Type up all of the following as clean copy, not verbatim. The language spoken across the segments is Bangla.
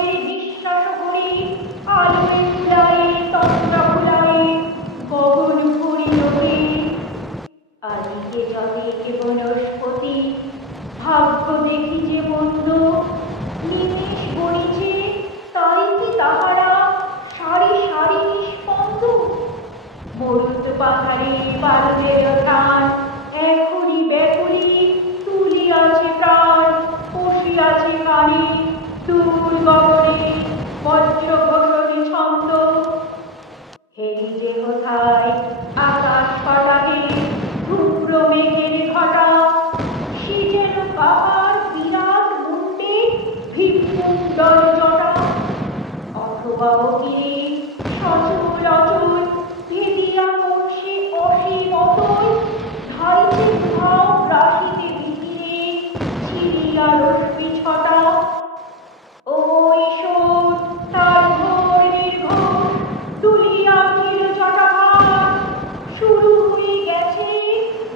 বায়ুতে নিঃশ্বাস করি আলোয় তুলাই তন্দ্রা ভুলাই গগন ভরি রবি আদিকে জগেকে বনস্পতি ভাগ্য দেখি যে মন্দ নিমেষ গড়িছে তাই কি তাহারা সারি সারি নিষ্পন্দ মরুত পাহাড়ে বালুদের টান এখনি ব্যাকুলি তুলিয়াছে প্রাণ বসিয়াছে কানে দূর গগনে বজ্র ঘোষণী ছন্দ হেরি যে কোথায় আকাশ পাতাকে ধূম্র মেঘের ঘটা সে যেন কাহার বিরাট মুন্ডে ভীমকুণ্ডল জটা অথবা অকিরে সচল অচল ভেদিয়া মনসে অসীম অতল ধাইতে ভাব রাশিতে ভিতিরে ছিড়িয়া রশ্মি ছটা ওই শোন তার ঘোর নির্ঘোষ তুলিয়া উঠিল জটাভার শুরু হয়ে গেছে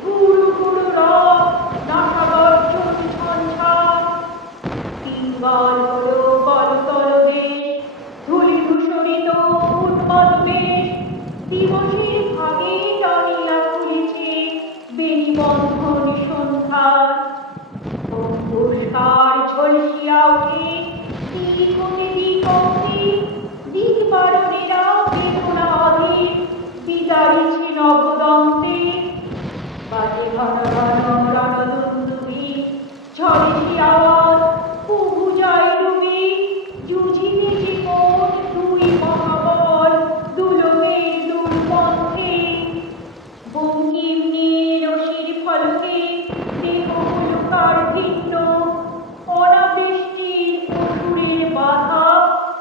গুরু গুরু রব নাসাগর্জন ঝঞ্ঝার পিঙ্গল হলো বলতল বেশ ধূলি ধূসরিত উন্মদ বেশ দিবসের ভাগে টানিয়া খুলেছে বেণীবন্ধন সন্ধ্যার অঙ্কুশকার ঝলসিয়া ওঠে দিক হতে দিক অবধি দিক বারণেরা বেদনা অধীর বিদারিছে নবদন্তে বাজে ঘন ঘন রণদুন্দুভি ঝড়েছি আওয়াজ কুহু যায় ডুবে জুঝিবে যে কোন দুই মহাবল দুলোকের দুর্পন্থে বঙ্কিম নিয়ে রশির ফলকে দেহ হল কার ভিন্ন অনাবৃষ্টির অসুরের বাধা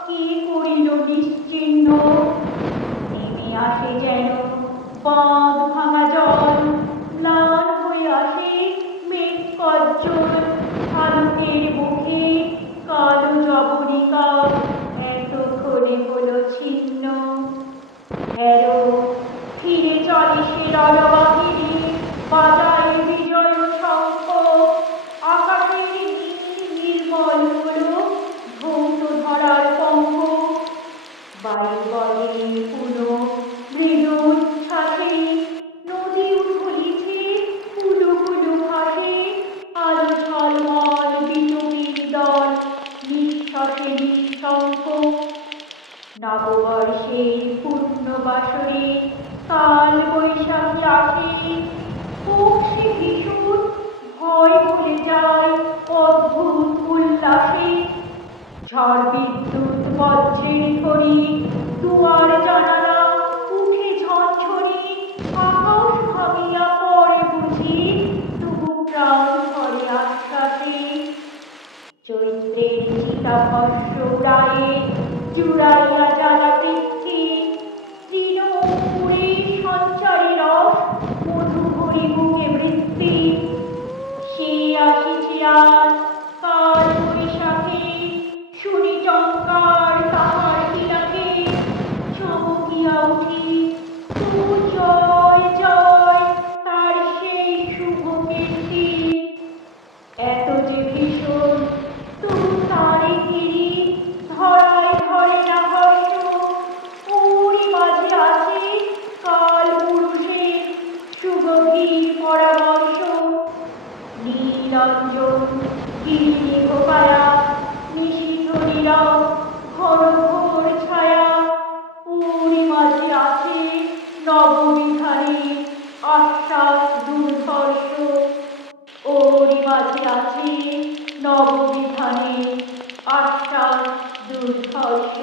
কে করিল নিশ্চিহ্ন নেমে আসে যেন বাঁধ ভাঙা জল ম্লান হয়ে আসে মেঘ কজ্জল ভারতের মুখে কালো জবনিকা এতক্ষণে হলো ছিন্ন হেরো ফিরে চলে সে রণবাহিনী বাজায় বিজয় শঙ্খ আকাশের নির্মল হলো ধৌত ধরার পঙ্ক বায়ু বলে পুনো মৃদু উচ্ছ্বাসে নদী উঠলিছে হুলু হুলু ভাসে আলো ঝলমল বিজুলির দল নিঃশ্বাসে নিঃশঙ্ক নববর্ষের পূর্ণবাসরে কাল বৈশাখী আসে পৌষে ভীষণ ভয় ভুলে যায় অদ্ভুত উল্লাসে ঝড় বিদ্যুৎ বজ্রের ঘড়ি দুয়ার জানালা উঠে ঝনঝনি আকাশ ভাঙিয়া পড়ে বুঝি তবু প্রাণ ধরে আশ্বাসে চৈত্রের চিতাভস্য উড়ায়ে জুড়াইয়া জ্বালা পৃথ্বী তৃণ অঙ্কুরে সঞ্চারে রস মধু ভরি বুকে বৃত্তি সে আসিছে আজ কাল বৈশাখে শুনি চমকার তাহার বিলাকে চমকিয়া উঠি তবু জয় জয় তার সেই শুভ কীর্তি এত যে ভীষণ তবু তারে ঘিরি ধরায় ধরে না হর্ষ ওরই মাঝে আছে কাল পুরুষের সুগভীর পরামর্শ নীলঞ্জন গিরিনি ঘোপায়া নিশীথ নীরব ঘন ঘোর ছায়া ওরই মাঝে আছে নববিধানের আশ্বাস দুর্ধর্ষ ওরই মাঝে আছে নববিধানের আশ্বাস দুর্ধর্ষ।